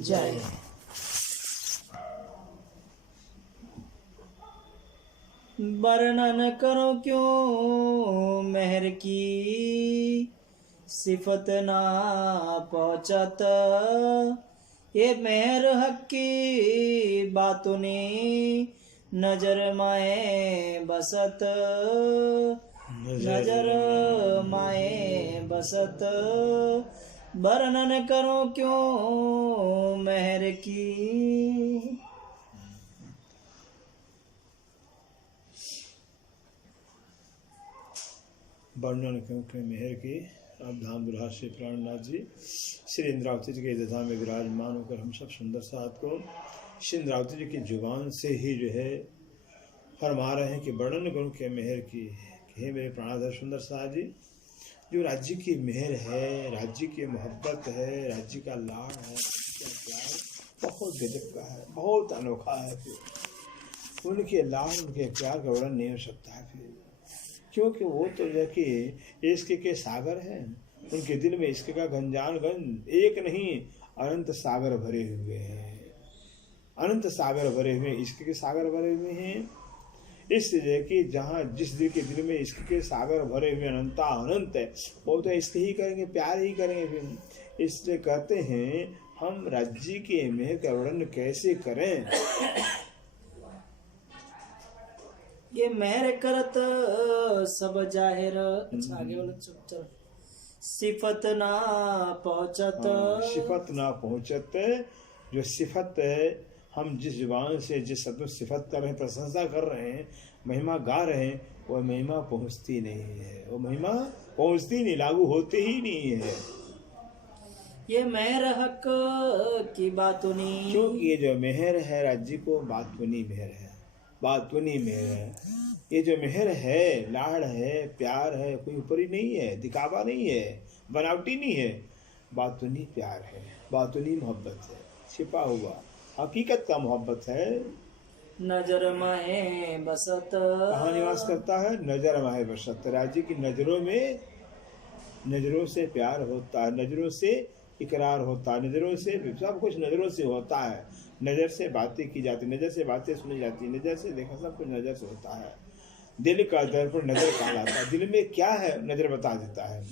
जय। वर्णन करो क्यों मेहर की, सिफत ना पहुँचत। ये मेहर हक की बातों ने नजर माए बसत। नजर माए बसत। वर्णन करो क्यों मेहर की। वर्णन क्योंकि मेहर की। अब धाम दुल्हा श्री प्राणनाथ जी श्री इंद्रावती जी के दशा में विराजमान होकर हम सब सुंदर साथ को श्री इंद्रावती जी की जुबान से ही जो है फरमा रहे हैं कि वर्णन करूँ के मेहर की। हे मेरे प्राणाधर सुंदर साथ जी, जो राज्य की मेहर है, राज्य की मोहब्बत है, राज्य का लाड़ है, राज्य का प्यार बहुत गजब का है, बहुत अनोखा है। फिर उनके लाड़ उनके प्यार का वर्णन नहीं हो सकता है फिर, क्योंकि वो तो जो कि इश्क के सागर हैं। उनके दिल में इश्क का गंजान गंज एक नहीं अनंत सागर भरे हुए हैं। अनंत सागर भरे हुए, इश्क के सागर भरे हुए हैं। इसलिए कि जहाँ जिस दिल के दिल में इश्क के सागर भरे हुए अनंता अनंत है, वो तो इश्क ही करेंगे, प्यार ही करेंगे फिर। इसलिए कहते हैं हम राज्य के मेहर का वर्णन कैसे करें। ये मेहर करत सब जाहिर। अच्छा आगे वाला चल। सिफत ना पहुँचत। सिफत ना पहुँचत। जो सिफत है, हम जिस जुबान से जिस शब्द सिफत कर रहे हैं, प्रशंसा कर रहे हैं, महिमा गा रहे हैं, वह महिमा पहुँचती नहीं है। वो महिमा पहुँचती नहीं, लागू होती ही नहीं है। ये मेहर हक की बातुनी। क्योंकि ये जो मेहर है राज्य को बातुनी मेहर है, बातुनी मेहर है। ये जो मेहर है, लाड़ है, प्यार है, कोई ऊपरी नहीं है, दिखावा नहीं है, बनावटी नहीं है। बातुनी प्यार है, बातुनी मोहब्बत है, छिपा हुआ हकीकत का मोहब्बत है। नजर माहे बसत। कहाँ निवास करता है? नजर माहे बसत। राज्य की नजरों में, नजरों से प्यार होता है, नजरों से इकरार होता है, नजरों से सब कुछ नजरों से होता है। नजर से बातें की जाती, नजर से बातें सुनी जाती, नजर से देखा, सब कुछ नजर से होता है। दिल का दर्पण नजर कहलाता है, दिल में क्या है नजर बता देता है।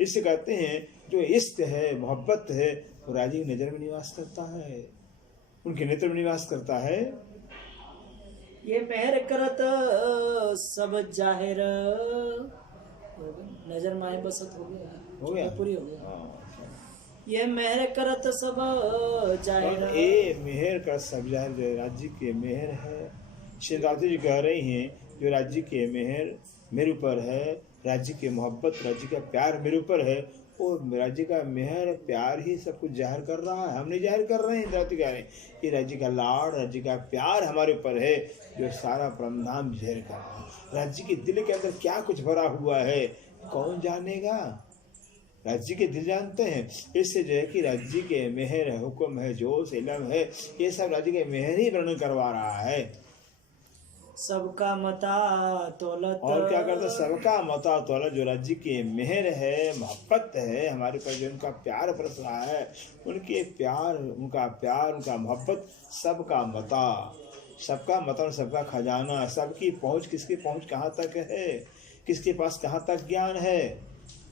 इससे कहते हैं जो इश्क है, मोहब्बत है, वो राजी की नजर में निवास करता है, उनके नेत्र में निवास करता है। ये मेहर करत सब जाहिर। नजर माए बसत हो गया, हो गया, पूरी हो गया। ये मेहर करत सब जाहिर। ये मेहर का सब जाहिर जो राज्य के मेहर है। श्री इंद्रावती जी कह रही हैं जो राज्य के मेहर मेरे ऊपर है, राज्य की मोहब्बत, राज्य का प्यार मेरे ऊपर है, वो राज्य का मेहर प्यार ही सब कुछ जाहिर कर रहा है। हम नहीं जाहिर कर रहे हैं, इंद्रावती कह रहे हैं ये राज्य का लाड़, राज्य का प्यार हमारे ऊपर है, जो सारा प्रमधाम जाहिर कर रहा है। राज्य के दिल के अंदर क्या कुछ भरा हुआ है कौन जानेगा, राज्य के दिल जानते हैं। इससे जो है कि राज्य के मेहर है, हुक्म है, जोश इलम है, ये सब राज्य के मेहर ही वर्णन करवा रहा है। सबका मता तोलत। और क्या करता? सबका मता तोलत। जो राज्य के मेहर है, मोहब्बत है, हमारे पर जो उनका प्यार बरस रहा है, उनके प्यार, उनका मोहब्बत, सबका मता, सबका मता, सबका खजाना, सबकी पहुँच, किसकी पहुँच कहाँ तक है, किसके पास कहाँ तक ज्ञान है,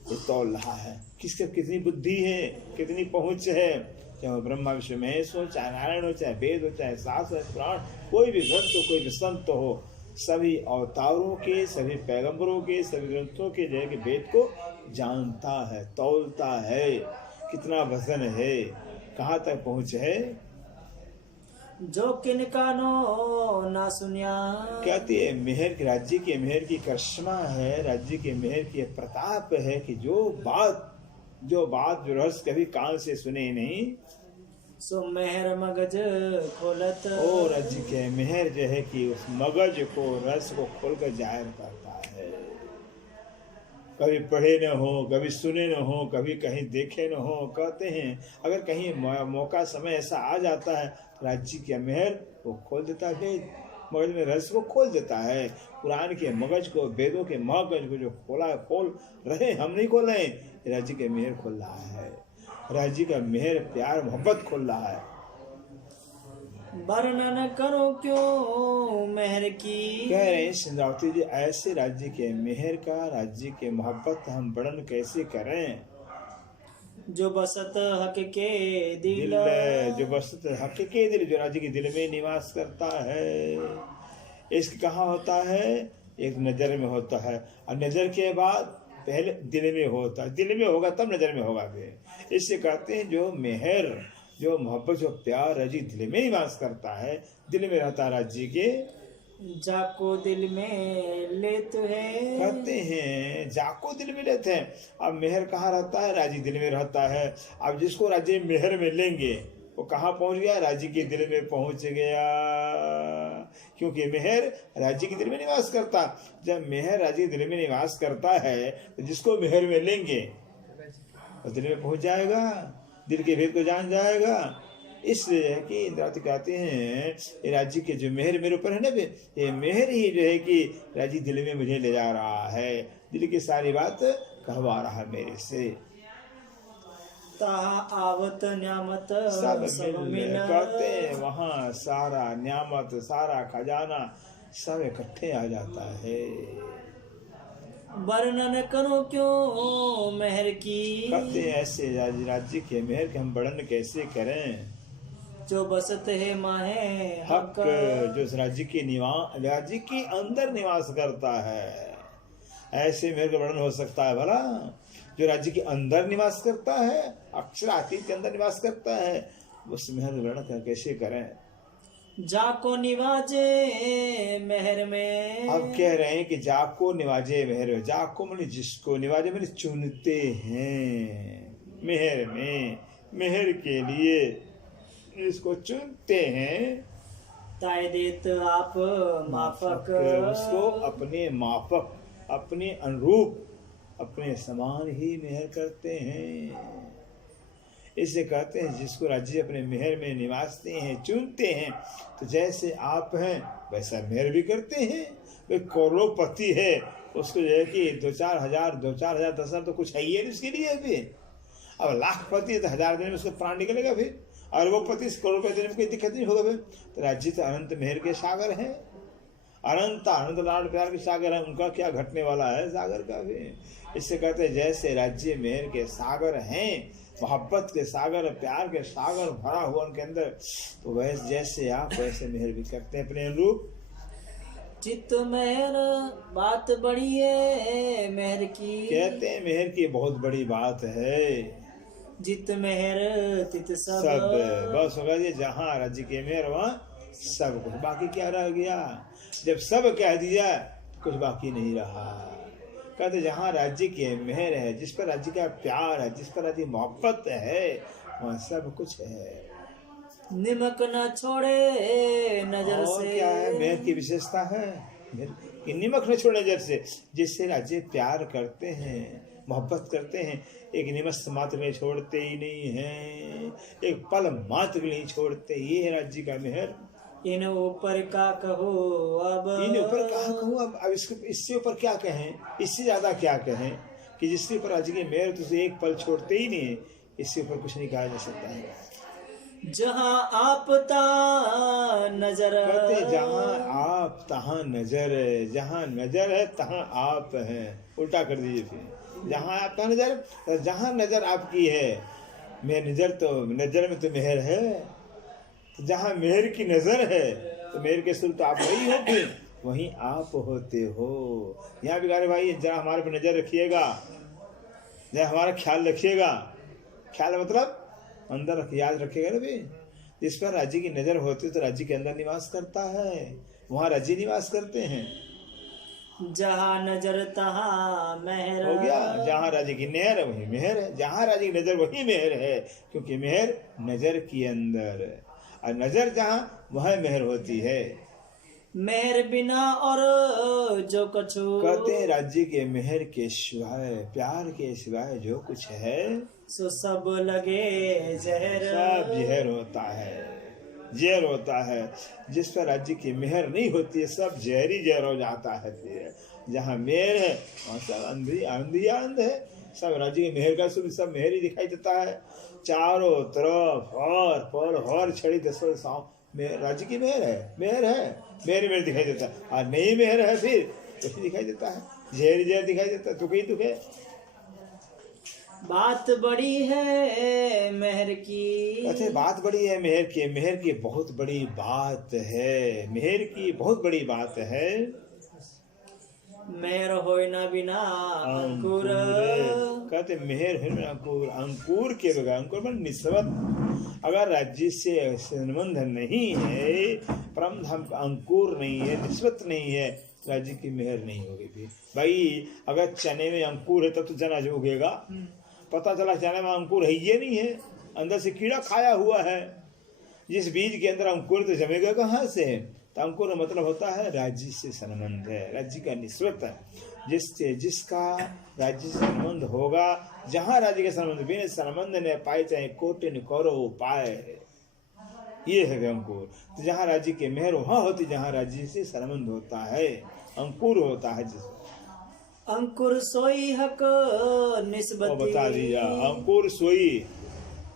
ये तौल रहा है। किसके कितनी बुद्धि है, कितनी पहुँच है, चाहे ब्रह्मा विष्णु महेश हो, चाहे नारायण हो, चाहे वेद हो, चाहे शास्त्र हो, पुराण, कोई भी ग्रंथ हो, कोई भी संत हो, सभी अवतारों के, सभी पैगंबरों के, सभी ग्रंथों के जो है कि वेद को जानता है, तौलता है, कितना वजन है, कहाँ तक पहुँच है। जो किनका नो ना सुनिया। कहती है मेहर की, राज्य के मेहर की करिश्मा है, राज्य के मेहर की प्रताप है कि जो बात जो रहस्य कभी कान से सुने नहीं, सो मेहर मगज खोलत। ओ राज्य के मेहर जो है कि उस मगज को, रस को खोलकर जाहिर करता है। कभी पढ़े न हो, कभी सुने न हो, कभी कहीं देखे न हो। कहते हैं अगर कहीं मौका समय ऐसा आ जाता है, राज्य के मेहर वो खोल देता है, मगज में रस को खोल देता है। कुरान के मगज को, वेदों के मगज को जो खोल रहे, हम नहीं खोल रहे, राज्य के मेहर खोल रहा है। राज्य का मेहर प्यार मोहब्बत खोल रहा है। वर्णन करो क्यों मेहर की। कह रहे हैं सिंधरावती जी, ऐसे राज्य के मेहर का, राज्य के मोहब्बत हम वर्णन कैसे करें। जो बसत हक के दिल, जो बसत हक के दिल, जो राज्य के दिल में निवास करता है। इश्क कहाँ होता है? एक नजर में होता है, और नजर के बाद पहले दिल में होता है। दिल में होगा तब नजर में होगा। फिर इससे कहते हैं जो मेहर, जो मोहब्बत, जो प्यार राज्य दिल में निवास करता है, दिल में रहता है राज्य के। जाको दिल में लेते हैं, कहते हैं जाको दिल में लेते हैं। अब मेहर कहाँ रहता है? राज्य दिल में रहता है। अब जिसको राज्य मेहर में लेंगे वो कहाँ पहुंच गया? राज्य के दिल में पहुंच गया, क्योंकि मेहर राज्य के दिल में निवास करता। जब मेहर राज्य के दिल में निवास करता है तो जिसको मेहर में लेंगे वो दिल में पहुंच जाएगा, दिल के भेद को जान जाएगा। इसलिए कि इंद्रावती कहते हैं ये राज्य के जो मेहर मेरे ऊपर है ना, ये मेहर ही जो है कि राज्य दिल में मुझे ले जा रहा है, दिल की सारी बात कहवा रहा है मेरे से। आवत न्यामत सब मिल करते हैं, वहाँ सारा न्यामत, सारा खजाना सब इकट्ठे आ जाता है। वर्णन करो क्यों मेहर की। कहते हैं ऐसे राज्य के मेहर के हम वर्णन कैसे करें। जो बसत है माहे हक, जो इस राज्य के राज्य के अंदर निवास करता है, ऐसे मेहर का वर्णन हो सकता है भला? जो राज्य के अंदर निवास करता है, अक्षरातीत के अंदर निवास करता है, उस मेहर का वर्णन कैसे करें। जाको निवाजे मेहर में। अब कह रहे हैं कि जाको निवाजे मेहर में। जाको मैंने जिसको, निवाजे मैंने चुनते हैं मेहर में, मेहर के लिए इसको चुनते हैं। ताय देत आप माफक, उसको अपने माफक, अपने अनुरूप, अपने समान ही मेहर करते हैं। इसे कहते हैं जिसको राज्य अपने मेहर में निवासते हैं, चुनते हैं, तो जैसे आप हैं वैसा मेहर भी करते हैं। वे करोड़पति है, उसको जो है कि 2-4 हजार 10 हजार तो कुछ है ही है उसके लिए भी। अब लाखपति तो 1000 दिन में उसका प्राण निकलेगा फिर, और वो पति करोड़पति में कोई दिक्कत नहीं होगा फिर। तो राज्य तो अनंत मेहर के सागर हैं, अनंत आनंद लाड प्यार के सागर है, उनका क्या घटने वाला है सागर का भी। इससे कहते हैं जैसे राज्य मेहर के सागर हैं, मोहब्बत के सागर, प्यार के सागर भरा हुआ उनके अंदर, तो वैसे जैसे आप वैसे मेहर भी करते हैं अपने अनुरूप। चित्त मेहर बात बड़ी है मेहर की। कहते हैं मेहर की बहुत बड़ी बात है। जित मेहर तित सब बस होगा ये, जहाँ राज्य के मेहर वहाँ सब कुछ, बाकी क्या रह गया? जब सब कह दिया कुछ बाकी नहीं रहा। कहते जहाँ राज्य के मेहर है, जिस पर राज्य का प्यार है, जिस पर राज्य मोहब्बत है, वहाँ सब कुछ है। निमक न छोड़े नजर और से। क्या है मेहर की विशेषता है कि निमक न छोड़े नजर से। जिससे राज्य प्यार करते हैं, मोहब्बत करते हैं, एक निमक मात्र में छोड़ते ही नहीं हैं, एक पल मात्र के लिए छोड़ते। ये है राज्य का मेहर। इन ऊपर का कहो अब, इन ऊपर क्या कहूँ अब इससे ऊपर क्या कहें, इससे ज्यादा क्या कहें कि जिसके ऊपर राज्य की मेहर तो एक पल छोड़ते ही नहीं है। इससे ऊपर कुछ नहीं कहा जा सकता है। जहाँ आप ता नजर, कहते जहाँ आप तहाँ नजर है, जहाँ नजर है तहाँ आप हैं। उल्टा कर दीजिए फिर, जहाँ आप तहाँ नजर, जहाँ नजर आपकी है, मैं नजर तो नजर में तो मेहर है, तो जहाँ मेहर की नजर है तो मेहर के सुर तो आप वही हो, फिर वहीं आप होते हो। यहाँ भी गारे भाई जरा हमारे पर नजर रखिएगा, जरा हमारा ख्याल रखिएगा। ख्याल मतलब अंदर याद रखेगा ना भी। जिस पर राज्य की नजर होती है तो राज्य के अंदर निवास करता है, वहाँ राज्य निवास करते हैं। जहाँ नजर तहाँ मेहर, हो गया। जहाँ राज्य की नहर है वही मेहर है, जहाँ राज्य की नजर वही मेहर है, क्योंकि मेहर नजर के अंदर, और नजर जहाँ वह मेहर होती है। मेहर बिना और जो कछु, कहते हैं राज्य के मेहर के सिवाय, प्यार के सिवाय जो कुछ है सो सब लगे जहर, सब जहर होता है, जहर होता है। जिस पर राज्य की मेहर नहीं होती है सब जहरी जहर हो जाता है। फिर जहाँ मेहर है वहाँ सब आनंद ही आनंद है। सब राज्य की मेहर का सुख, सब मेहर ही दिखाई देता है चारों तरफ। और छड़ी दसों राज्य की मेहर है, मेहर दिखाई देता है। और नहीं मेहर है फिर कुछ दिखाई देता है, जहर दिखाई देता है, दुख ही दुख है। बात बड़ी है मेहर की। अच्छा, बात बड़ी है मेहर की बहुत बड़ी बात है, मेहर की बहुत बड़ी बात है। मेहर होय ना बिना अंकुर। कहते मेहर है ना अंकुर, अंकुर के बगैर, अंकुर मन निस्बत, अगर राज्य से संबंध नहीं है, परम धाम का अंकुर नहीं है, निस्बत नहीं है, राज्य की मेहर नहीं होगी। भी भाई अगर चने में अंकुर है तब तो चना जो उगेगा, पता चला चने में अंकुर है ये नहीं है, अंदर से कीड़ा खाया हुआ है। जिस बीज के अंदर अंकुर तो जमेगा कहाँ से? तो अंकुर मतलब होता है राज्य से संबंध है, राज्य का निस्बत है, जिसका राज्य से संबंध होगा। जहाँ राज्य का संबंध बिना संबंध ने पाए, चाहे कोटि न करो पाए, ये है अंकुर। तो जहाँ राज्य के मेहर वहाँ होती, जहाँ राज्य से संबंध होता है, अंकुर होता है। जिस अंकुर सोई हक निस्बती, बता दिया, अंकुर सोई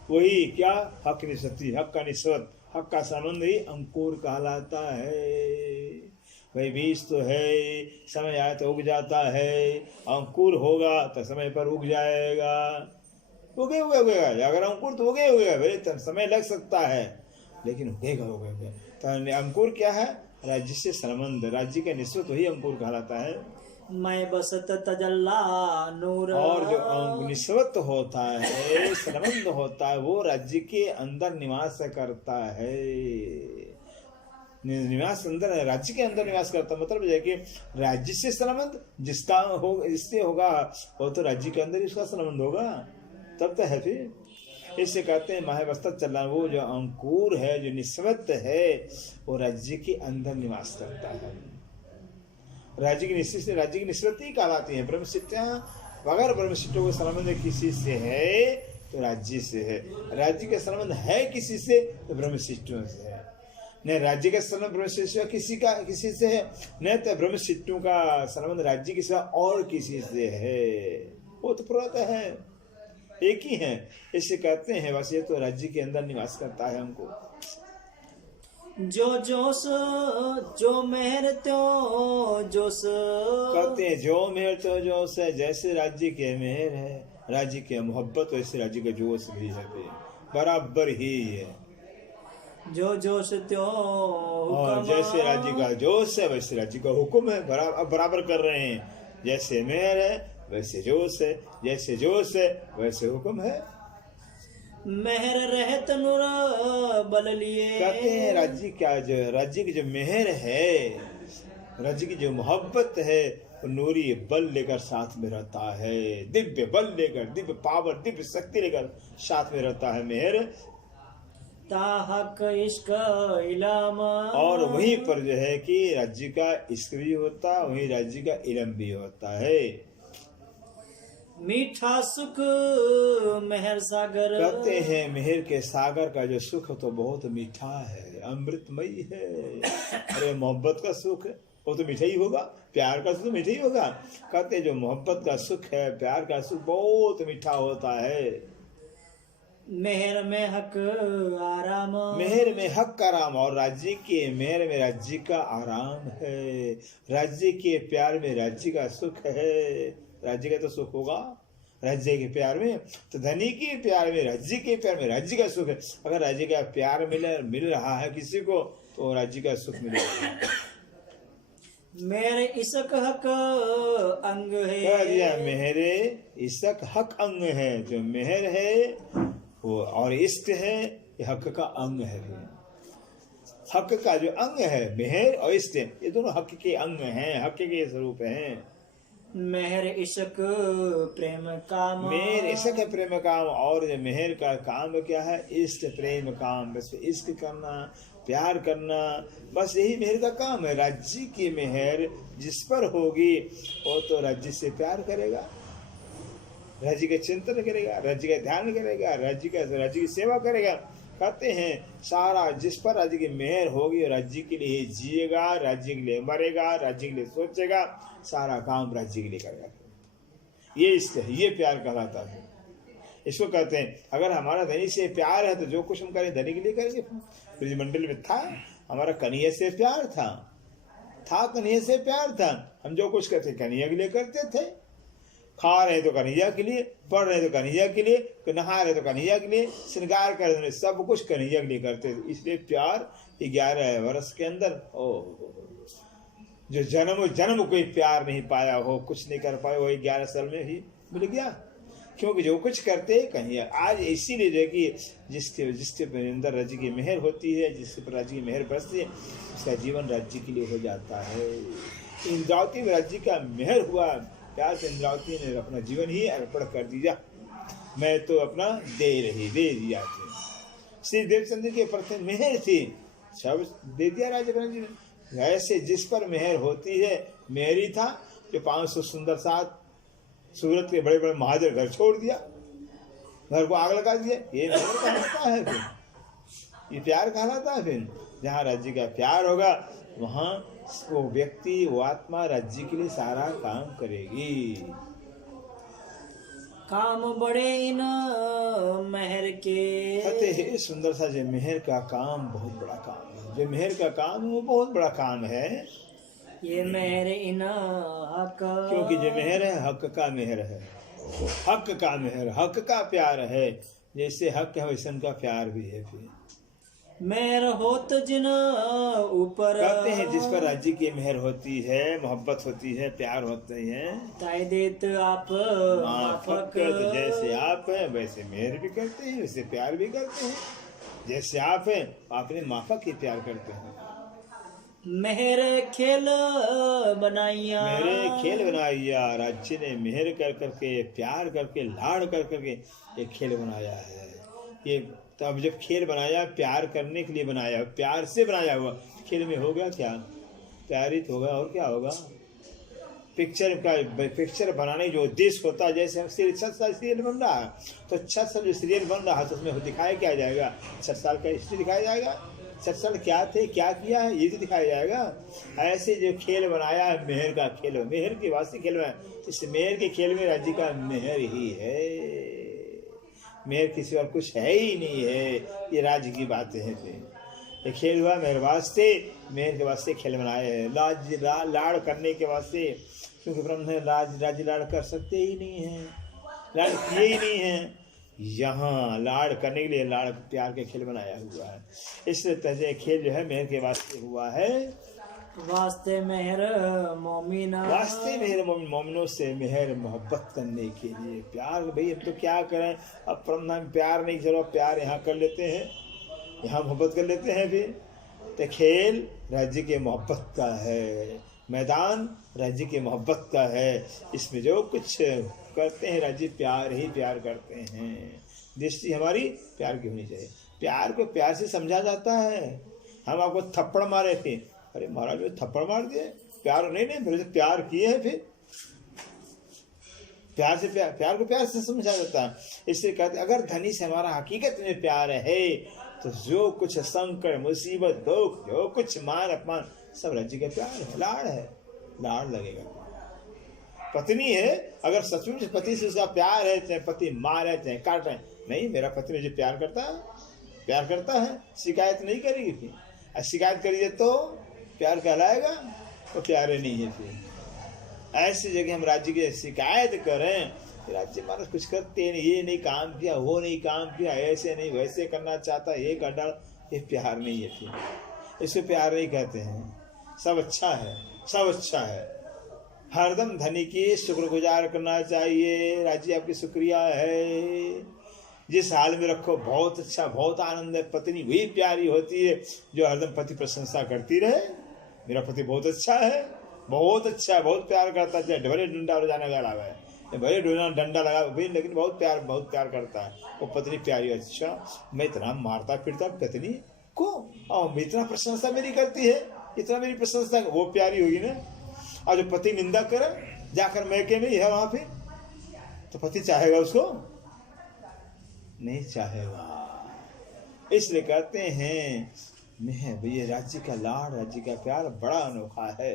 वही क्या, हक निस्बती, हक का निस्बत, हक का संबंध ही अंकुर कहलाता है। भाई बीज तो है, समय आए तो उग जाता है, अंकुर होगा तो समय पर उग जाएगा, उगेगा। अगर अंकुर तो उगेगा, भाई तब समय लग सकता है, लेकिन उगेगा। तो अंकुर क्या है? राज्य से संबंध, राज्य का निस्बत वही अंकुर कहलाता है। मैं बसत तजल्ला नूर, और जो निस्बत होता है, संबंध होता है, वो राज्य के अंदर निवास करता है। निवास अंदर, राज्य के अंदर निवास करता, मतलब है कि राज्य से संबंध जिसका हो, इससे होगा, वो तो राज्य के अंदर इसका संबंध होगा, तब तो है। फिर इससे कहते हैं महावस्था चलना, वो जो अंकुर है, जो निस्बत है, वो राज्य के अंदर निवास करता है। राज्य की निस्बत ही कहलाती है। ब्रह्मसिद्धियां, अगर ब्रह्मसिद्धियों को संबंध किसी से है तो राज्य से है, राज्य का संबंध है किसी से तो ब्रह्मसिद्धियों से है। न राज्य का संबंध ब्रह्मसिद्धियों किसी से है, न तो ब्रह्मसिद्धियों का संबंध राज्य के सिवा और किसी से है। वो तो पुराता है, एक ही है। इसे कहते हैं बस ये तो राज्य के अंदर निवास करता है हमको। जो जोश जो मेहर त्यों जोश, कहते हैं जो मेहर तो जोश है, जैसे राज्य के मेहर है, राज्य के मोहब्बत, वैसे राज्य का जोश भी है, बराबर ही है। जो जोश त्यों और जैसे राज्य का जोश है, वैसे राज्य का हुक्म है, बराबर कर रहे हैं। जैसे मेहर है वैसे जोश है, जैसे जोश है वैसे हुक्म है। मेहर रहत नूर बल लिए, कहते हैं राज्य की जो मेहर है, राज्य की जो मोहब्बत है, वो नूरी बल लेकर साथ में रहता है, दिव्य बल लेकर, दिव्य पावर, दिव्य शक्ति लेकर साथ में रहता है मेहर। ताहक इश्क इलाम, और वहीं पर जो है कि राज्य का इश्क भी होता, वहीं राज्य का इलम भी होता है। मीठा सुख मेहर सागर, कहते हैं मेहर के सागर का जो सुख तो बहुत मीठा है, अमृतमयी है। अरे मोहब्बत का सुख है वो तो मीठा ही होगा, प्यार का सुख तो मीठा ही होगा। कहते हैं जो मोहब्बत का सुख है, प्यार का सुख बहुत मीठा होता है। मेहर में हक आराम, मेहर में हक का आराम, और राज्य के मेहर में राज्य का आराम है, राज्य के प्यार में राज्य का सुख है। राज्य का तो सुख होगा राज्य के प्यार में, तो धनी के प्यार में, राज्य के प्यार में राज्य का सुख है। अगर राज्य का प्यार मिल रहा है किसी को तो राज्य का सुख मिलेगा। मेरे इसक हक अंग है, कह दिया मेहरे इसक हक अंग है। जो मेहर है वो और इश्क है, ये हक का अंग है। हक का जो अंग है मेहर और इश्क, ये दोनों हक के अंग हैं, हक के स्वरूप हैं। मेहर इश्क प्रेम काम, मेहर इश्क है प्रेम काम, और मेहर का काम क्या है? इष्ट प्रेम काम, बस इश्क करना, प्यार करना, बस यही मेहर का काम है। राज्य की मेहर जिस पर होगी वो तो राज्य से प्यार करेगा, राज्य का चिंतन करेगा, राज्य का ध्यान करेगा, राज्य की सेवा करेगा। कहते हैं सारा जिस पर राज्य की मेहर होगी राज्य के लिए जिएगा, राज्य के लिए मरेगा, राज्य के लिए सोचेगा, सारा काम राज्य के लिए करेगा। ये इसका ये प्यार कहलाता है। इसको कहते हैं अगर हमारा धनी से प्यार है तो जो कुछ हम करें धनी के लिए करेंगे। ब्रजमंडल में था हमारा कन्हैया से प्यार था कन्हैया से प्यार था। हम जो कुछ करते कन्हैया के लिए करते थे। खा रहे तो कन्हैया के लिए, पढ़ रहे तो कन्हैया के लिए, नहा रहे तो कन्हैया के लिए, श्रृंगार कर रहे सब कुछ कन्हैया के लिए करते थे। इसलिए प्यार 11 वर्ष के अंदर जो जन्म कोई प्यार नहीं पाया हो, कुछ नहीं कर पाए, वो 11 साल में ही मिल गया। क्योंकि जो कुछ करते कन्हैया। आज इसीलिए जो कि जिसके अंदर राज्य की मेहर होती है, जिसके पर राज्य की मेहर बरसती है, उसका जीवन राज्य के लिए हो जाता है। इंद्रावती में राज्य का मेहर हुआ, प्यार से इंद्रावती ने अपना जीवन ही अर्पण कर दिया। मैं तो अपना दे दिया थे। श्री देवचंद्र के प्रति मेहर थी, सब दे दिया राजा जी ने। ऐसे जिस पर मेहर होती है, मेहरी था जो 500 सुंदर साथ सूरत के बड़े बड़े महाजर घर छोड़ दिया, घर को आग लगा दिया। ये मेहर कहलाता है, फिर ये प्यार कहलाता है। फिर जहाँ राज्य का प्यार होगा वहाँ वो व्यक्ति, वो आत्मा राज्य के लिए सारा काम करेगी। काम बड़े इन मेहर के। कहते हैं सुंदर सा जो मेहर का काम बहुत बड़ा काम है। जो मेहर का काम है वो बहुत बड़ा काम है। ये मेहर इन हक, क्योंकि जो मेहर है हक का मेहर है, हक का मेहर, हक का प्यार है। जैसे हक है वैसे उनका प्यार भी है। फिर मेहर होत जिन ऊपर, कहते हैं जिस पर राज्य की मेहर होती है, मोहब्बत होती है, प्यार होते हैं, ताय देत आप माफक। तो जैसे आप हैं वैसे मेहर भी करते हैं, वैसे प्यार भी करते हैं। जैसे आप हैं आपने माफक ही प्यार करते हैं। मेहर खेल बनाइया, मेरे खेल बनाया। राज्य ने मेहर कर करके, प्यार करके, लाड़ कर करके एक खेल बनाया है। ये तब जब खेल बनाया, प्यार करने के लिए बनाया, प्यार से बनाया हुआ खेल में हो गया क्या? प्यार ही तो होगा, और क्या होगा? पिक्चर बनाने जो उद्देश्य होता है, जैसे हम 6 साल सीरियल बन रहा है तो 6 साल जो सीरियल बन रहा है तो उसमें दिखाया क्या जाएगा? 6 साल का हिस्ट्री दिखाया जाएगा, 6 साल क्या थे, क्या किया है, ये तो दिखाया जाएगा। ऐसे जो खेल बनाया है, मेहर का खेल, मेहर के वास्ते खेल बनाया। इस मेहर के खेल में राज्य का मेहर ही है। मेहर किसी और कुछ है ही नहीं है। ये राज्य की बातें हैं। फिर ये खेल हुआ मेहर वास्ते, मेहर के वास्ते खेल बनाए हैं। लाड़ करने के वास्ते, क्योंकि ब्रह्म है राज्य लाड़ कर सकते ही नहीं है, लाड़ किए ही नहीं है। यहाँ लाड़ करने के लिए लाड़ प्यार के खेल बनाया हुआ है। इसलिए तजे खेल जो है मेहर के वास्ते हुआ है। वास्ते मेहर मोमिना, वास्ते मेहर मोमिनों से मेहर मोहब्बत करने के लिए। प्यार भाई अब तो क्या करें, अब परम प्यार नहीं, चलो प्यार यहाँ कर लेते हैं, यहाँ मोहब्बत कर लेते हैं। फिर तो खेल राज्य के मोहब्बत का है, मैदान राज्य के मोहब्बत का है। इसमें जो कुछ करते हैं राज्य प्यार ही प्यार करते हैं। दृष्टि हमारी प्यार की होनी चाहिए। प्यार को प्यार से समझा जाता है। हम आपको थप्पड़ मारे थे, अरे महाराज में थप्पड़ मार दिए, प्यार नहीं मेरे से प्यार किए हैं। फिर प्यार को प्यार से समझा जाता है। इसलिए कहते अगर धनी से हमारा हकीकत में प्यार है तो जो कुछ संकट, मुसीबत, दुख, जो कुछ मान अपमान सब राज्य का प्यार है, लाड़ है, लाड़ लगेगा। पत्नी है, अगर सचमुच पति से उसका प्यार है, चाहे पति मारे चाहे काट रहे, नहीं मेरा पति मुझे प्यार करता है, शिकायत नहीं करेगी। फिर शिकायत करिए तो प्यार कहलाएगा, तो प्यार नहीं है। फिर ऐसी जगह हम राज्य की शिकायत करें, राज्य महाराज कुछ करते नहीं, ये नहीं काम किया, वो नहीं काम किया, ऐसे नहीं वैसे करना चाहता, ये कर डाल, ये प्यार नहीं है। फिर इसको प्यार नहीं कहते हैं। सब अच्छा है, सब अच्छा है। हरदम धनी की शुक्रगुजार करना चाहिए। राज्य आपकी शुक्रिया है, जिस हाल में रखो बहुत अच्छा, बहुत आनंद है। पत्नी वही प्यारी होती है जो हरदम पति प्रशंसा करती रहे, मेरा पति बहुत अच्छा है, बहुत अच्छा है, बहुत प्यार करता है। भले डंडा रोजाना गड़ा हुआ है, भले डंडा लगा भाई, लेकिन बहुत प्यार करता है। वो पत्नी प्यारी, अच्छा मैं इतना मारता पीटता पत्नी को, और इतना प्रशंसा मेरी करती है, इतना मेरी प्रशंसा, वो प्यारी होगी ना। और जो पति निंदा करे जाकर मैके में है वहां पे, तो पति चाहेगा उसको? नहीं चाहेगा। इसलिए कहते हैं भैया राज्य का लाड़, राज्य का प्यार बड़ा अनोखा है।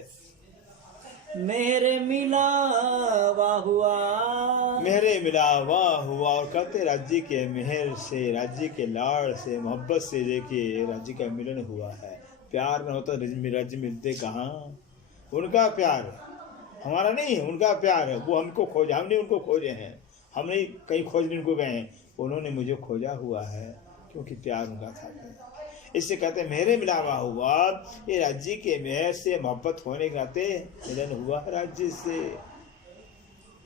मेरे मिलावा हुआ, मेरे मिलावा हुआ। और कहते राज्य के मेहर से, राज्य के लाड़ से, मोहब्बत से देखिए राज्य का मिलन हुआ है। प्यार न होता राज्य मिलते कहाँ। उनका प्यार, हमारा नहीं, उनका प्यार है। वो हमको खोजा, हमने उनको खोजे हैं। हम नहीं कहीं खोजने उनको गए हैं, उन्होंने मुझे खोजा हुआ है, क्योंकि प्यार उनका था। इससे कहते हैं मेरे मिलावा हुआ, ये राज्य के मेहर से मोहब्बत होने के नाते मिलन हुआ राज्य से।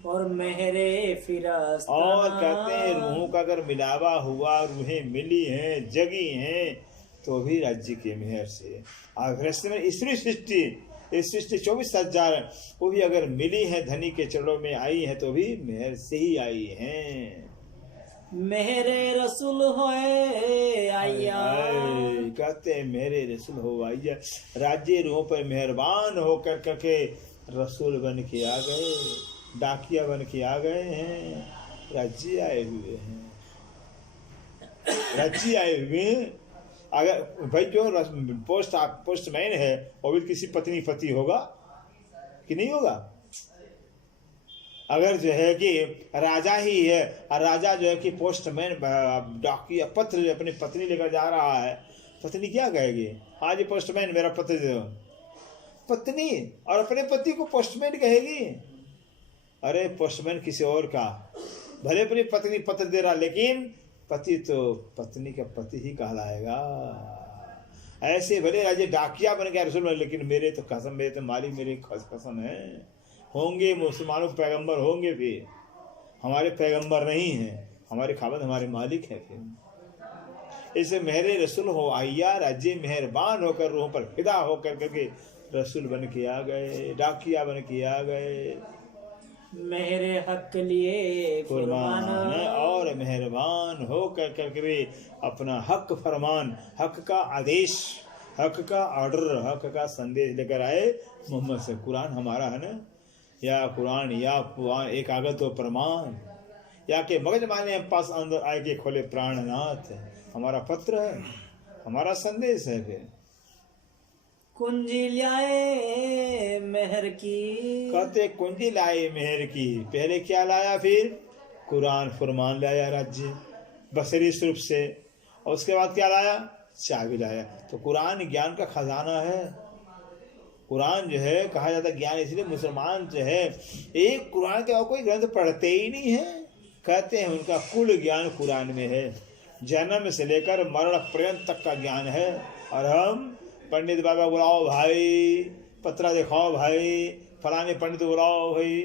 और मेरे फिरास्ता, और कहते हैं रूहों का अगर मिलावा हुआ, रूहें मिली हैं, जगी हैं, तो भी राज्य के मेहर से। और स्त्री सृष्टि, इस सृष्टि 24,000 वो भी अगर मिली है, धनी के चरणों में आई है, तो भी मेहर से ही आई हैं। मेरे रसूल होए आया, कहते हैं मेरे रसूल हो आइया। राज्य रूहों पर मेहरबान होकर करके रसूल बन के आ गए, डाकिया बन के आ गए हैं, राज्य आए हुए हैं, राज्य आए हुए हैं। अगर भाई जो पोस्टमैन है वो भी किसी पत्नी पति होगा कि नहीं होगा। अगर जो है कि राजा ही है और राजा जो है कि पोस्टमैन डाकिया पत्र अपनी पत्नी लेकर जा रहा है, पत्नी क्या कहेगी, आज पोस्टमैन मेरा पत्र दे दो। पत्नी और अपने पति को पोस्टमैन कहेगी। अरे पोस्टमैन किसी और का, भले अपनी पत्नी पत्र दे रहा, लेकिन पति तो पत्नी का पति ही कहलाएगा। ऐसे भले राजे डाकिया बन गया रसूल, लेकिन मेरे तो कसम, मेरे तो मालिक मेरी कसम है, होंगे मुसलमानों के पैगंबर होंगे, फिर हमारे पैगंबर नहीं हैं, हमारे खाबद हमारे मालिक हैं। फिर इसे मेरे रसूल हो आइया, राज्य मेहरबान होकर रूहों पर फिदा होकर करके रसूल बन के आ गए, डाकिया बन के आ गए, मेरे हक लिए कुर्बान। और मेहरबान होकर करके भी अपना हक फरमान, हक का आदेश, हक का ऑर्डर, हक का संदेश लेकर आए मोहम्मद से। कुरान हमारा है ना, या कुरान या कुरान एक कागज तो प्रमाण, या के मगज माने पास अंदर आए के खोले प्राणनाथ, हमारा पत्र है, हमारा संदेश है। फिर कुंजी लाए मेहर की, कहते कुंजी लाए मेहर की। पहले क्या लाया, फिर कुरान फरमान लाया राज्य बसरी स्वरूप से, और उसके बाद क्या लाया, चाबी लाया। तो कुरान ज्ञान का खजाना है। कुरान जो है कहा जाता है ज्ञान, इसलिए मुसलमान जो है एक कुरान के और कोई ग्रंथ पढ़ते ही नहीं है। कहते हैं उनका कुल ज्ञान कुरान में है, जन्म से लेकर मरण पर्यंत तक का ज्ञान है। और हम पंडित बाबा बुलाओ भाई, पत्रा दिखाओ भाई, फलाने पंडित बुलाओ भाई,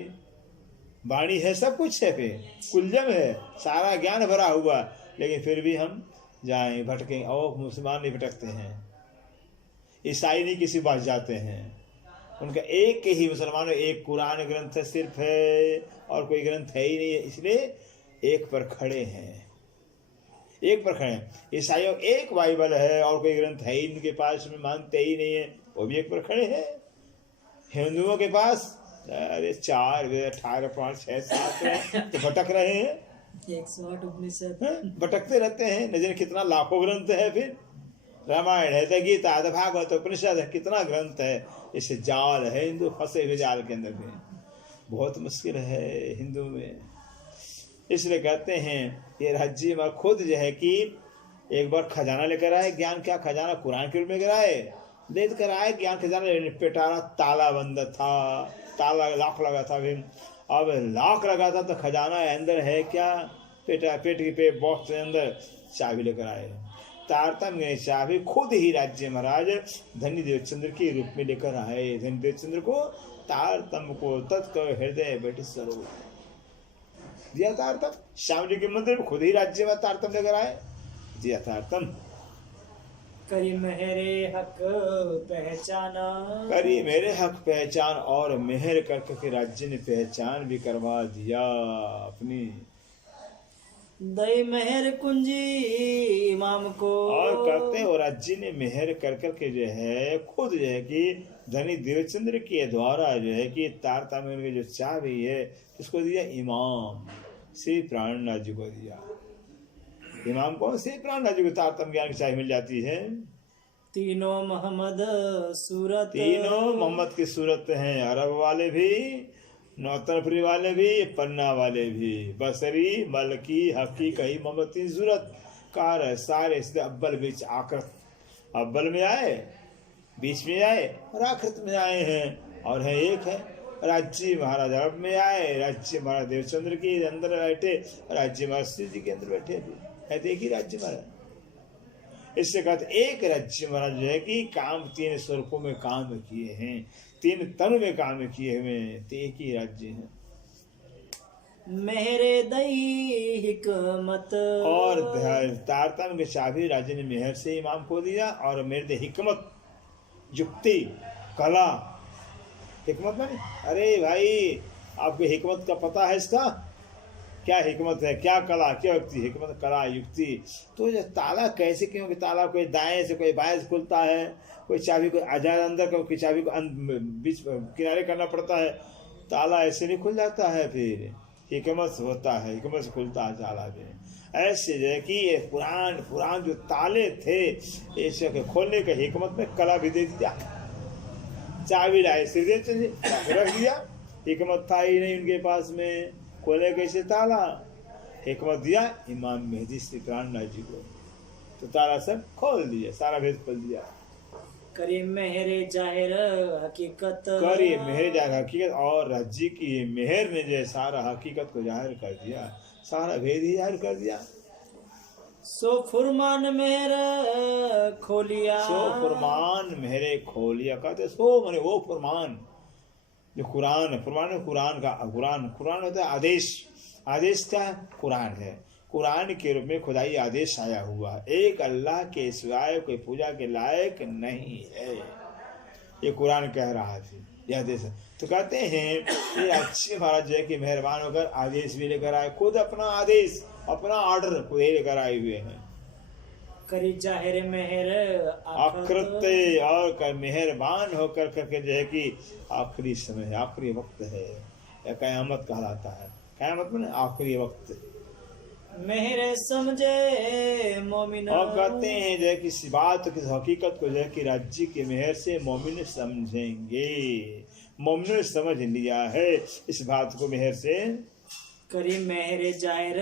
वाणी है, सब कुछ है, फिर कुलजम है, सारा ज्ञान भरा हुआ, लेकिन फिर भी हम जाएं भटकें। और मुसलमान नहीं भटकते हैं, ईसाई नहीं किसी पास जाते हैं, उनका एक ही मुसलमानों एक कुरान ग्रंथ सिर्फ है, और कोई ग्रंथ है ही नहीं है, इसलिए एक पर खड़े हैं, एक पर खड़े हैं। ईसाइयों एक बाइबल है और कोई ग्रंथ है ही इनके पास में, मानते ही नहीं है, वो भी एक पर खड़े हैं। हिंदुओं के पास अरे 4 वेद 18 5 6 7 तो भटक रहे हैं, 108 उपनिषद भटकते रहते हैं, न जाने कितना लाखों ग्रंथ है। फिर रामायण है, गीता है, भागवत, उपनिषद है, कितना ग्रंथ है। इसे जाल है, हिंदू फंसे हुए जाल के अंदर में, बहुत मुश्किल है हिंदू में। इसलिए कहते हैं ये राज्य में खुद जो है कि एक बार खजाना लेकर आए, ज्ञान क्या खजाना कुरान के रूप में लेकर आए ज्ञान खजाना। पेटारा ताला बंद था, ताला लाख लगा था, फिर अब लाख लगा था तो खजाना अंदर है क्या, पेट के बॉक्स के अंदर चाबी लेकर आए। तारतम्य चाबी खुद ही राज्य महाराज धनी देवचंद्र के रूप में लेकर आए। धनी देवचंद्र को तारतम्य को तत्कर हृदय बैठे स्वरूप दिया तारतम। श्याम जी के मंदिर में खुद ही राज्य में तारतम लेकर आए, दिया तारतम। करी मेरे हक पहचाना, करी मेरे हक पहचान, और मेहर करके राज्य ने पहचान भी करवा दिया अपनी। दई मेहर कुंजी इमाम को, और कहते हैं और राज्य ने मेहर कर के जो है खुद जो है कि धनी देवचंद्र के द्वारा जो है कि तारतम्य की जो चाबी है किसको दिया, इमाम श्री प्राणनाथ जी को दिया। इमाम कौन, श्री प्राणनाथ जी को तारतम्य ज्ञान की चाबी मिल जाती है। तीनों मोहम्मद सूरत, तीनों मोहम्मद की सूरत हैं, अरब वाले भी, नौतनपुरी वाले भी, पन्ना वाले भी, बसरी, मलकी, हकी, कही मोहम्मद की सूरत कार है सारे, इसलिए अव्वल बीच आकृत, अव्वल में आए, बीच में आए और आकृत में आए हैं, और है एक है राज्य महाराज अरब में आए, राज्य महाराज देवचंद्र के अंदर बैठे, राज्य महाराज श्री जी के अंदर बैठे है, एक ही राज्य महाराज। इससे कहते एक राज्य महाराज जो है कि काम तीन स्वरूपों में काम किए हैं, तीन तन में काम किए हुए हैं, तो एक ही राज्य है। मेहरे दई हिकमत, और तारतम्य के चाबी राज्य ने मेहर से इमाम को दिया, और मेरे दे हिकमत, युक्ति, कला। हिकमत माने अरे भाई आपको हिकमत का पता है, इसका क्या हिकमत है, क्या कला, क्या युक्ति, हिकमत कला युक्ति। तो ये ताला कैसे, क्योंकि ताला कोई दाएं से कोई बाएं से खुलता है, कोई चाबी को आजाद अंदर कोई चाबी को बीच किनारे करना पड़ता है, ताला ऐसे नहीं खुल जाता है, फिर हिकमत होता है, हिकमत से खुलता है ताला भी। ऐसे जो है कि ये पुरान जो ताले थे ऐसे खोलने के हिकमत में कला भी दे दिया, चाबी लाए सीधे चले रख दिया, हिकमत था ही नहीं उनके पास में, खोले कैसे ताला, हिकमत दिया इमाम मेहदी श्री प्राणनाथ जी को, तो ताला सब खोल दिया, सारा भेद खोल दिया। करी मेहरे जाहिर हकीकत, करी मेहर जाहिर हकीकत, और राज्य की मेहर ने जो सारा हकीकत को जाहिर कर दिया, सारा भेद ही जाहिर कर दिया। सो फुरमान मेहर खोलिया, सो फुरमान मेहरे खोलिया, कहते सो माने वो फुरमान जो कुरान है, फुरमान कुरान का, कुरान होता है आदेश, आदेश का कुरान है, कुरान के रूप में खुदाई आदेश आया हुआ, एक अल्लाह के सिवाय कोई पूजा के लायक नहीं है, ये कुरान कह रहा है, यह आदेश है। तो कहते हैं ये अच्छे महाराज जो है कि मेहरबान होकर आदेश भी लेकर आए, खुद अपना आदेश, अपना ऑर्डर खुद ही लेकर आए हुए हैं। करी जाहिर मेहर आखिरत, और कर मेहरबान होकर करके जो है कि आखिरी समय है, आखिरी वक्त है, या कयामत कहलाता है, कयामत में आखिरी वक्त। मेहरे समझे मोमिन, और कहते हैं जो है कि इस बात की हकीकत को जो है कि राज्य के मेहर से मोमिन समझेंगे, मोमिनों ने समझ लिया है इस बात को मेहर से। करी मेहरे जाहिर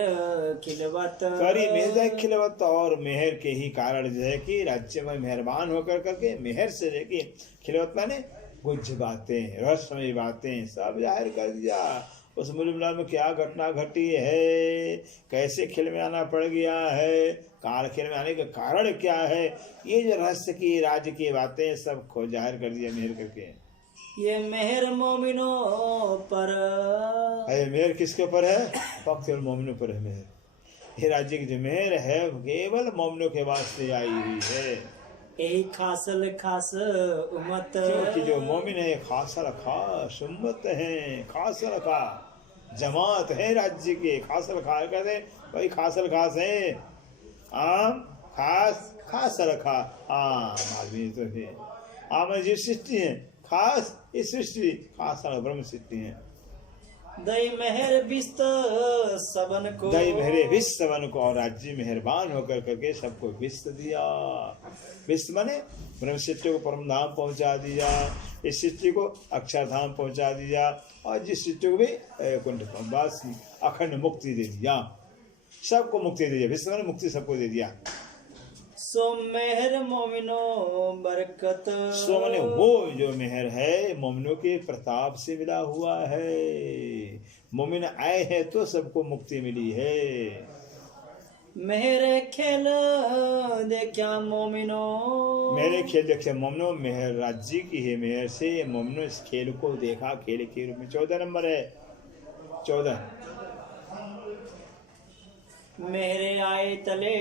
खिलवत, करी मेहर जाहिर खिलवत, और मेहर के ही कारण जो है कि राज्य में मेहरबान होकर करके मेहर से जो कि खिलवत माने कुछ बातें, रहस्यमयी बातें सब जाहिर कर दिया। उस मुल्क में क्या घटना घटी है, कैसे खेल में आना पड़ गया है, खेल में आने का कारण क्या है, ये जो रहस्य की राज्य की बातें सब खो जाहिर कर दिया मेहर करके। ये मेहर मोमिनों पर, मेहर किसके ऊपर है, फक्त मोमिनों पर है मेहर। ये राज्य की जो मेहर है केवल मोमिनों के वास्ते आई हुई है, यही खासल खास उम्मत, क्योंकि जो मोमिन है खासल खास उम्मत है, खासल खास जमात है राज्य के, खासल खास कहते भाई, खासल खास है, आम खास खासल खास आम आदमी तो है, आम जीव सृष्टि है, खास इस सृष्टि खास ब्रह्म सृष्टि है। दई मेहर बिस्त सबन को, दई मेहरे विस्त सबन को, और राज्य मेहरबान होकर करके सबको विस्त दिया, विस्त माने ब्रह्म सृष्टि को परम धाम पहुंचा दिया, इस सृष्टि को अक्षरधाम पहुंचा दिया, और जिस सृष्टि को भी कुंड वासी अखंड मुक्ति दे दिया, सबको मुक्ति दे दिया, विस्त माने मुक्ति सबको दे दिया। सो मेहर मोमिनो बरकत, सो माने वो जो मेहर है मोमिनों के प्रताप से मिला हुआ है, मोमिन आए हैं तो सबको मुक्ति मिली है। मेरे खेल देखा मोमिनो, मेरे खेल देखे मोमिनो, मेहर राज्य की है मेहर से मोमिनो इस खेल को देखा, खेल के रूप में 14 नंबर है, 14। मेरे आए तले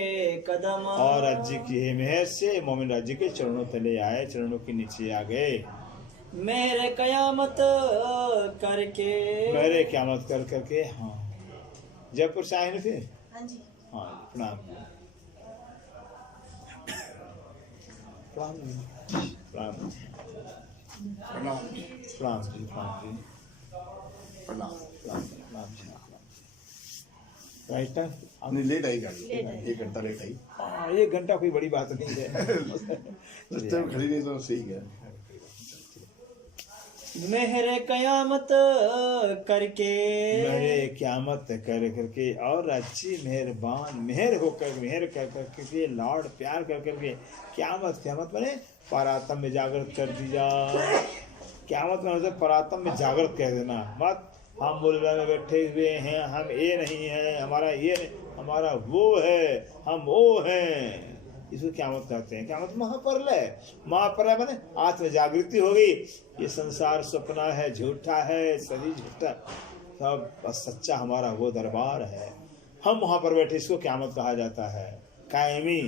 कदम, और राज्य की है मेहर से मोमिन राज्य के चरणों तले आए, चरणों के नीचे आ गए। मेरे कयामत करके, मेरे क़यामत कर करके, हाँ जयपुर से आए ना फिर, हाँ जी, हाँ प्रणाम प्रणाम प्रणाम प्रणाम प्रणाम जी, प्रणाम जी, प्रणाम। प्रणाम जी, राइट टाइम हमने लेट आई गाड़ी, 1 घंटा लेट आई। हाँ 1 घंटा कोई बड़ी बात नहीं है। रस्ते में खड़ी नहीं तो सही है। मेहर कयामत करके, मेरे क्यामत कर करके और अच्छी मेहरबान मेहर होकर मेहर कर करके लाड प्यार कर करके क्यामत क्यामत मैंने परातम में जागृत कर दिया। क्यामत में मतलब परातम में जागृत कह देना मत हम मुल्ला में बैठे हुए हैं, हम ये नहीं है, हमारा ये नहीं, हमारा वो है, हम वो हैं। इसको क्यामत कहते हैं। क्यामत महाप्रलय, महाप्रलय माने आत्म जागृति होगी। ये संसार सपना है, झूठा है, सभी झूठा, सब सच्चा हमारा वो दरबार है, हम वहां पर बैठे। इसको क्यामत कहा जाता है। कायमी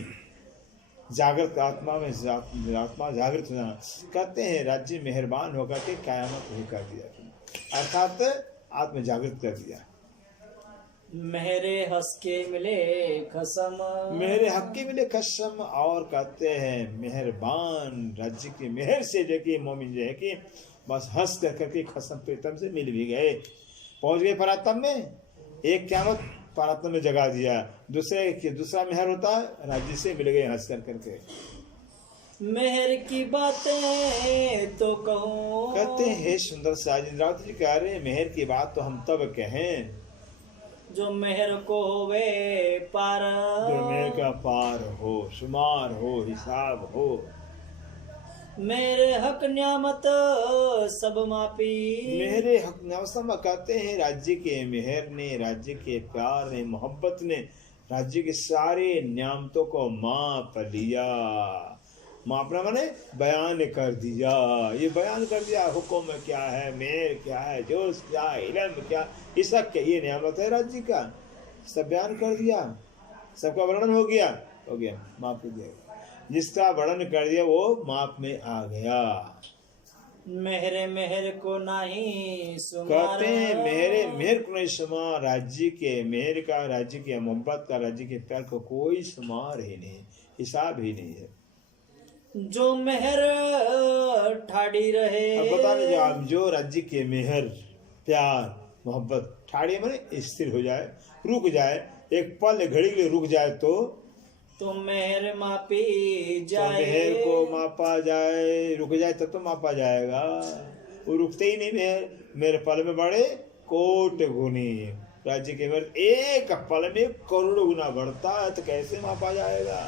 जागृत आत्मा में आत्मा जागृत हो जाना कहते हैं। राज्य मेहरबान होकर के क्यामत भी कर दिया, अर्थात आत्म जागृत कर दिया। मेरे हंस के मिले कसम, मेरे हक के मिले कसम। और कहते हैं मेहरबान राज्य की मेहर से जो कि मोमिन जो है कि बस हंस कर करके कसम प्रीतम से मिल भी गए, पहुंच गए परात्म में। एक क्यामत परात्म में जगा दिया, दूसरा मेहर होता है राज्य से मिल गए हंस कर करके। मेहर की बातें तो कहूँ, कहते हैं सुंदर साज इंद्रावती जी कह रहे हैं मेहर की बात तो हम तब कहें जो मेहर को होवे पार, जो मेहर का पार हो, शुमार हो, हिसाब हो। मेरे हक न्यामत सब मापी, मेरे हक न्यामत कहते हैं राज्य के मेहर ने, राज्य के प्यार ने, मोहब्बत ने राज्य के सारे न्यामतों को माप लिया। मापना माने बयान कर दिया। ये बयान कर दिया हुक्म क्या है, मेहर क्या है, जोश क्या है, इल्म क्या, ये सब क्या ये नियामत है राज्य का, सब बयान कर दिया, सबका वर्णन हो गया माप दिया। जिसका वर्णन कर दिया वो माप में आ गया। मेहरे मेहर को नहीं सुमार, कहते हैं मेरे मेहर को नहीं सुमा। राज्य के मेहर का, राज्य के मोहब्बत का, राज्य के प्यार को कोई शुमार ही नहीं, हिसाब ही नहीं है। जो मेहर ठाड़ी रहे, अब बताने जो राज्य के मेहर प्यार मोहब्बत ठाड़ी माने स्थिर हो जाए, रुक जाए, एक पल घड़ी के लिए रुक जाए तो मेहर मापी जाए। मेहर को मापा जाए, रुक जाए तब तो मापा जाएगा। वो रुकते ही नहीं। मेरे पल में बढ़े कोट गुनी, राज्य के मेहर एक पल में करोड़ों गुना बढ़ता है तो कैसे मापा जाएगा।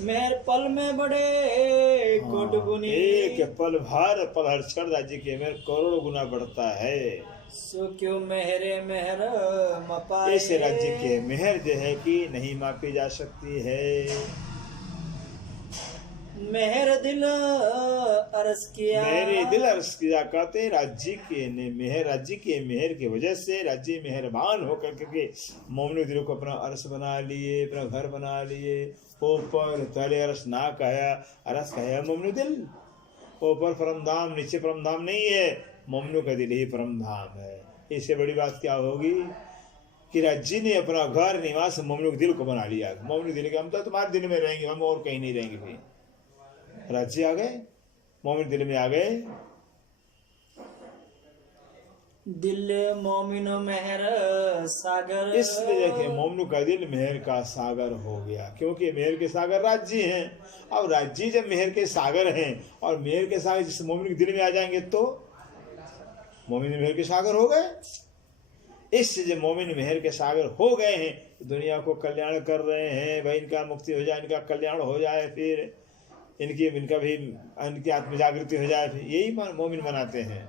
मेहर पल में बड़े कोट गुनी, एक पल भर पल हर क्षण राज्य के मेहर करोड़ों गुना बढ़ता है। सो क्यों मेहरे मेहर मपाए, इस राज्य के मेहर जो है कि नहीं मापी जा सकती है। मेहर दिल अर्ज किया, मेरे दिल अर्ज किया। कहते राज्य के ने मेहर, राज्य के मेहर की वजह से राज्य मेहरबान होकर के मोमिन दिल को अपना अर्श बना लिए, अपना घर बना लिए। ऊपर तले अर्श ना कहा, अर्श कहा मोमिन दिल। ऊपर परमधाम, नीचे परमधाम नहीं है, मोमिनों का दिल ही परमधाम है। इससे बड़ी बात क्या होगी कि राज्य ने अपना घर निवास मोमिनों के दिल को बना लिया। मोमिन दिल के हम तो तुम्हारे दिल में रहेंगे, हम और कहीं नहीं रहेंगे। भी राज्य आ गए, मोमिन दिल में आ गए। दिल मोमिन मेहर सागर, इसलिए देखिए मोमिन का दिल मेहर का सागर हो गया, क्योंकि मेहर के सागर राज्य हैं। अब राज्य जब मेहर के सागर हैं और मेहर के सागर जिस मोमिन के दिल में आ जाएंगे तो मोमिन मेहर के सागर हो गए। इससे जब मोमिन मेहर के सागर हो गए हैं तो दुनिया को कल्याण कर रहे हैं। भाई इनका मुक्ति हो जाए, इनका कल्याण हो जाए, फिर इनकी आत्म जागृति हो जाए, फिर यही मोमिन मनाते हैं।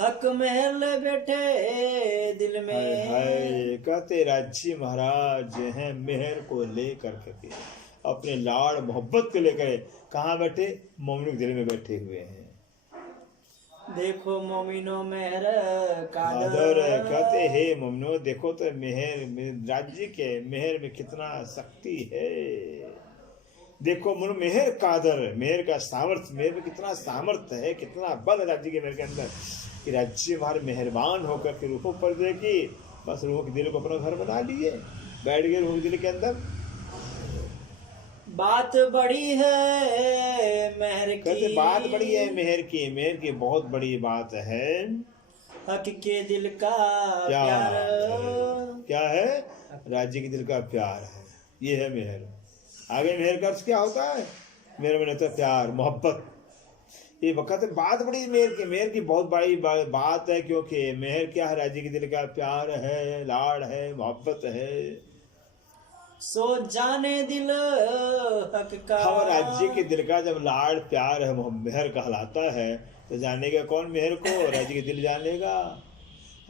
हक महल बैठे दिल में, हाय कहते राज्य महाराज हैं मेहर को लेकर के, अपने लाड़ मोहब्बत को लेकर कहाँ बैठे, मोमिनों के दिल में बैठे हुए हैं। देखो मोमिनो मेहर कादर, कहते हे मोमिनो देखो तो मेहर, राज्य के मेहर में कितना शक्ति है। देखो मन मेहर कादर, मेहर का सामर्थ्य, मेहर में कितना सामर्थ्य है, कितना बल राज्य के मेहर के अंदर कि राज्य हमारे मेहरबान होकर के रूहों पर देखी, बस रूहों के दिल को अपना घर बना लिए, बैठ गए रूहों के दिल के अंदर। बात बड़ी है मेहर की, कहते बात बड़ी है मेहर की, मेहर की बहुत बड़ी बात है। हक के दिल का क्या प्यार, क्या है, राज्य के दिल का प्यार है। ये है मेहर। आगे मेहर का अर्थ क्या होता है? मेरे में तो प्यार मोहब्बत। ये वक्त बात बड़ी मेहर की बहुत बड़ी बात है, क्योंकि मेहर क्या है? राज्य के दिल का प्यार है, लाड़ है, मोहब्बत है। सो जाने दिल हक का। हम राज्य के दिल का जब लाड़ प्यार है मेहर कहलाता है, तो जानेगा कौन मेहर को? राज्य के दिल जानेगा।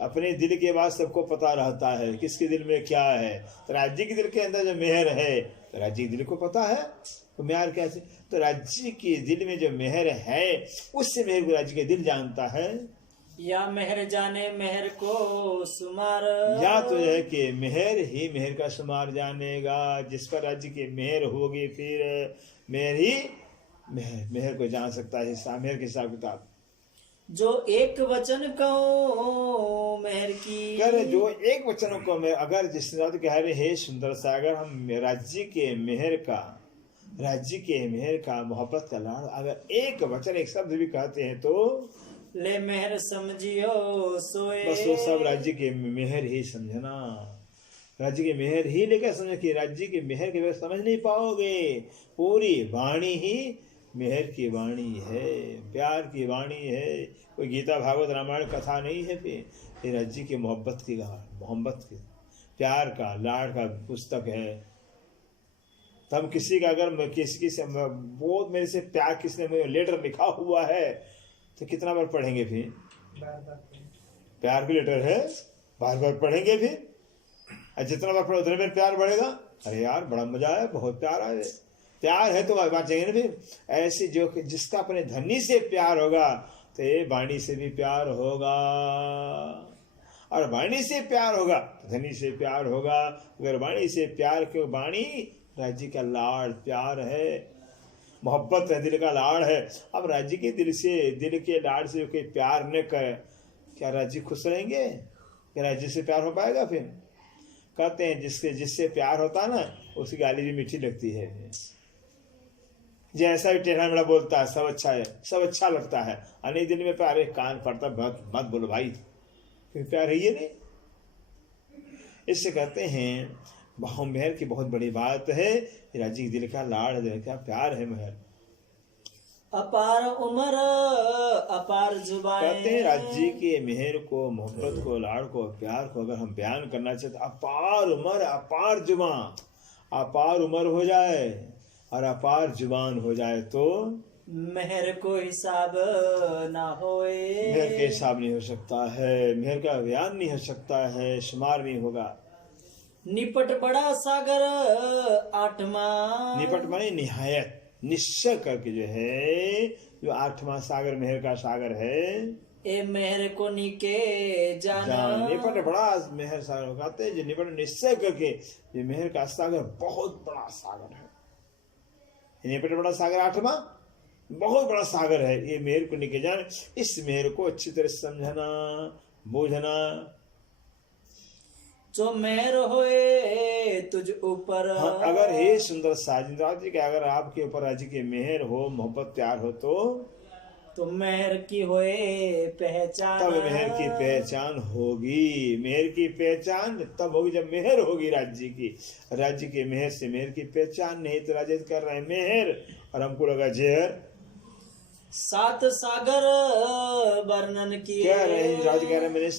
अपने दिल के बाद सबको पता रहता है किसके दिल में क्या है। तो राज्य के दिल के अंदर जो मेहर है, तो राज्य के दिल को पता है तो मेहर कैसे? तो राज्य के दिल में जो मेहर है, उससे मेहर को राज्य के दिल जानता है। या मेहर जाने मेहर को शुमार। या तो यह कि मेहर ही मेहर का शुमार जानेगा। जिस पर राज्य की मेहर होगी, फिर मेहर ही मेहर को जान सकता है। मेहर के हिसाब किताब जो एक वचन कहो मेहर की। कर जो एक वचन को मैं अगर जिस तरह कह रहे हे सुंदर सागर, हम राज्य के मेहर का मोहब्बत का लाड़ अगर एक वचन एक शब्द भी कहते हैं तो ले मेहर समझियो सोए। बस वो सब राज्य के मेहर ही समझना। राज्य के मेहर ही लेकर समझ कि राज्य के मेहर के समझ नहीं पाओगे। पूरी वाणी ही मेहर की वाणी है, प्यार की वाणी है। कोई गीता भागवत रामायण कथा नहीं है। फिर राज्य की मोहब्बत की प्यार का लाड़ का पुस्तक है। तब किसी का अगर किसी से बहुत मेरे से प्यार किसने लेटर लिखा हुआ है तो कितना बार पढ़ेंगे? फिर प्यार की लेटर है, बार बार पढ़ेंगे। फिर जितना बार पढ़ो उतने में प्यार बढ़ेगा। अरे यार बड़ा मजा आया, बहुत प्यार आया। प्यार है तो बात चाहिए ना। फिर ऐसे जो जिसका अपने धनी से प्यार होगा तो ये वाणी से भी प्यार होगा, और वाणी से प्यार होगा तो धनी से प्यार होगा। अगर वाणी से प्यार क्यों? वाणी राज्य का लाड़ प्यार है, मोहब्बत है, दिल का लाड़ है। अब राज्य के दिल के लाड़ से कोई प्यार न करे, क्या राज्य खुश रहेंगे? क्या राज्य से प्यार हो पाएगा? फिर कहते हैं जिससे प्यार होता है ना, उसकी गाली भी मीठी लगती है। जैसा भी टेढ़ा मेढ़ा बोलता है सब अच्छा है, सब अच्छा लगता है। अनेक दिन में प्यार कान पड़ता, मत बोलो भाई, फिर प्यार है ये नहीं। इससे कहते हैं मेहर की बहुत बड़ी बात है। राज्य के दिल का लाड़ है, दिल का प्यार है मेहर। अपार उमर अपार जुबान। कहते हैं राज्य के मेहर को, मोहब्बत को, लाड़ को, प्यार को अगर हम बयान करना चाहते, अपार उमर अपार जुबान, अपार उमर हो जाए और अपार जुबान हो जाए तो मेहर को हिसाब ना होए। मेहर के हिसाब नहीं हो सकता है, मेहर का बयान नहीं हो सकता है, शुमार नहीं होगा। निपट बड़ा सागर आठवां। निपट माने निहायत, निश्चय करके जो है, जो आठवां सागर मेहर का सागर है। ए मेहर को नीके जाना। निपट बड़ा मेहर सागर कहते हैं, जो निपट निश्चय करके ये मेहर का सागर बहुत बड़ा सागर है। निपट बड़ा सागर आठवां बहुत बड़ा सागर है। ये मेहर को नीके जान, इस मेहर को अच्छी तरह समझना, बूझना। जो मेहर होए तुझ ऊपर। हाँ, अगर हे सुंदर साजिंद्रा जी के अगर आपके ऊपर राज्य की मेहर हो, मोहब्बत प्यार हो तो मेहर की होए पहचान। तब मेहर की पहचान होगी। मेहर की पहचान तब होगी जब मेहर होगी राज्य की। राज्य के मेहर से मेहर की पहचान नहीं तो राज्य कर रहे हैं मेहर और हमको लगा जहर। सात सागर वर्णन किए। कह रहे हैं राज कह रहे हैं मैंने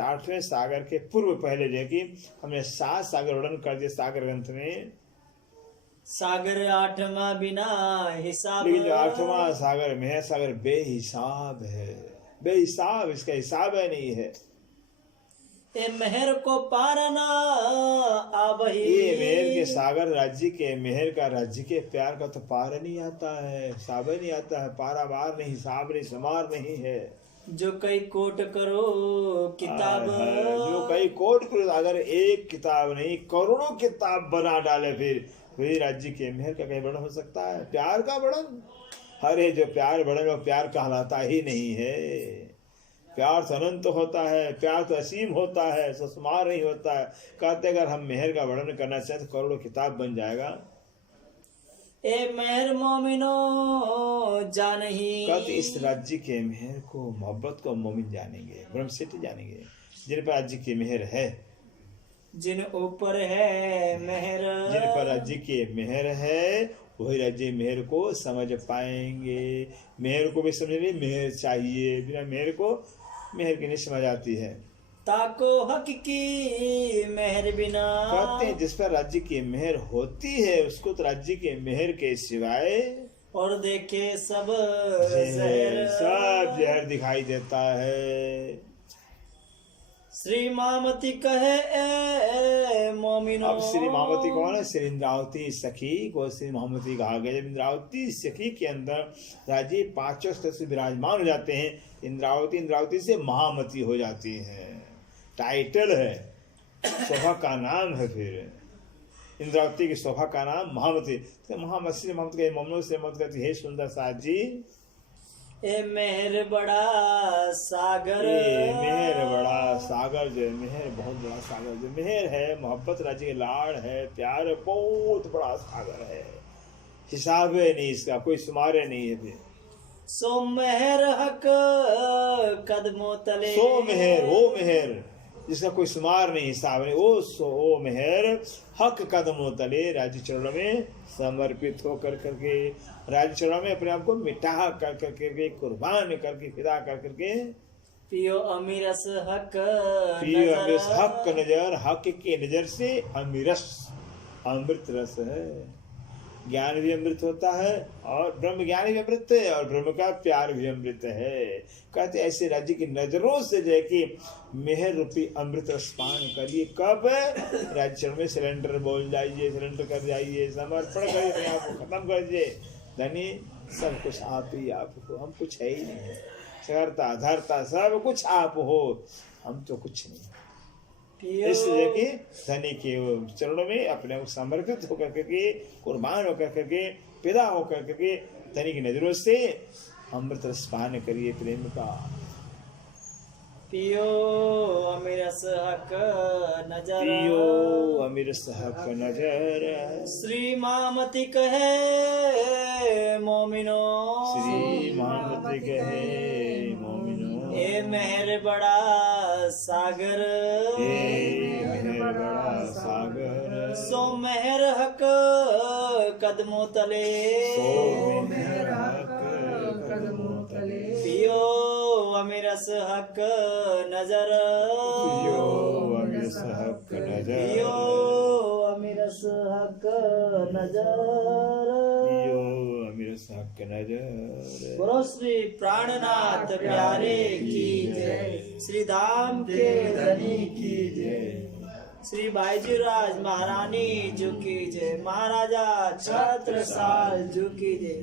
8वें सागर के पूर्व पहले जो कि हमने 7 सागर वर्णन कर दिए सागर ग्रंथ में। सागर आठवां बिना हिसाब। लेकिन जो 8वां सागर मेहर सागर बेहिसाब है, बेहिसाब, इसका हिसाब है नहीं है। ए मेहर को पारना आवही। ये मेहर के सागर राज्य के मेहर का राज्य के प्यार का तो पार नहीं आता है, हिसाब नहीं आता है, पारावार नहीं, हिसाब नहीं, समार नहीं है। जो कई कोट करो किताब। जो कई कोट करो, अगर एक किताब नहीं करोड़ों किताब बना डाले फिर राज्य के मेहर का कहीं वर्णन हो सकता है? प्यार का वर्णन? अरे जो प्यार वर्णन वो प्यार कहलाता ही नहीं है। प्यार तो अनंत होता है, प्यार तो असीम होता है, सुमार नहीं होता है। कहते अगर हम मेहर का वर्णन करना चाहते तो करोड़ों किताब बन जाएगा। ए मेहर मोमिनो जानही। कहते इस राज्य के मेहर को, मोहब्बत को मोमिन जानेंगे, ब्रह्मसिद्ध जानेंगे, जिन पर राज्य की मेहर है। जिन ऊपर है मेहर, जिन पर राज्य की मेहर है वही राज्य मेहर को समझ पाएंगे। मेहर को भी समझने मेहर चाहिए, बिना मेहर को मेहर की नहीं समझ आती है। ताको हक की मेहर बिना, कहते हैं जिस पर राज्य की मेहर होती है उसको तो राज्य के मेहर के सिवाय और देखे सब जहर, सब जहर। जहर दिखाई देता है। श्री मामती कहे ए मोमिनो, अब श्री मामती कौन है? श्री इंद्रावती सखी को श्री मामती कहा गया। जब इंद्रावती सखी के अंदर राजी पांचों स्तर से विराजमान हो जाते हैं, इंद्रावती इंद्रावती से महामती हो जाती है। टाइटल है, शोभा का नाम है। फिर इंद्रावती की शोभा का नाम महामती। तो महामती श्री मामती का मोमनो से मत कहती है सुंदर साथ जी, ए मेहर बड़ा सागर, मेहर बड़ा सागर जो है, मेहर बहुत बड़ा सागर जो मेहर है, मोहब्बत राज्य के लाड़ है, प्यार है, बहुत बड़ा सागर है। हिसाब है नहीं इसका, कोई शुमार नहीं है। फिर सो मेहर हक कदमों तले, सो मेहर, वो मेहर जिसका कोई शुमार नहीं, हिसाब नहीं, वो मेहर हक कदमों तले राज्य चरणों में समर्पित हो कर करके, राज्य चरणों में अपने आप को मिटा कर करके, कुर्बान करके, फिदा कर करके, पियो अमीरस हक पियो नजर, अमृत हक नजर, हक की नजर से अमृत, अमृत रस है। ज्ञान भी अमृत होता है और ब्रह्म ज्ञान भी अमृत है और ब्रह्म का प्यार भी अमृत है। कहते ऐसे राज्य की नजरों से जो है कि मेहर रूपी अमृत रसपान करिए। कब? राज्य चरण में सिलेंडर बोल जाइए, सिलेंडर कर जाइए, समर्पण करिए, अपने आप को खत्म कर दीजिए। धनी सब कुछ आप ही आप हो, हम कुछ है ही नहीं। सरता धरता सब कुछ आप हो, हम तो कुछ नहीं। इसलिए कि धनी के चरणों में अपने को समर्पित होकर के, कुर्बान होकर के, पैदा होकर के धनी की नजरों से अमृत रस पान करिए प्रेम का। पियो अमीरस हक नजर, पियो अमृत हक नजर, श्री मामती कहे मोमिनो, श्री मोहम्मद कहे मोमिनो, ए मेहर बड़ा सागर, मेहर बड़ा सागर, सो मेहर हक कदमों तले, सो मेहर हक कदमों तले, पियो अमीरस हक नजर, पियो अमृत हक नजर, पियो अमीरस हक नजर। पियो अमृत हक नजर। गुरु श्री प्राणनाथ प्यारे की जय, श्री धाम के धनी की जय, श्री बाईजीराज महारानी जी की जय, महाराजा छत्रसाल जी की जय।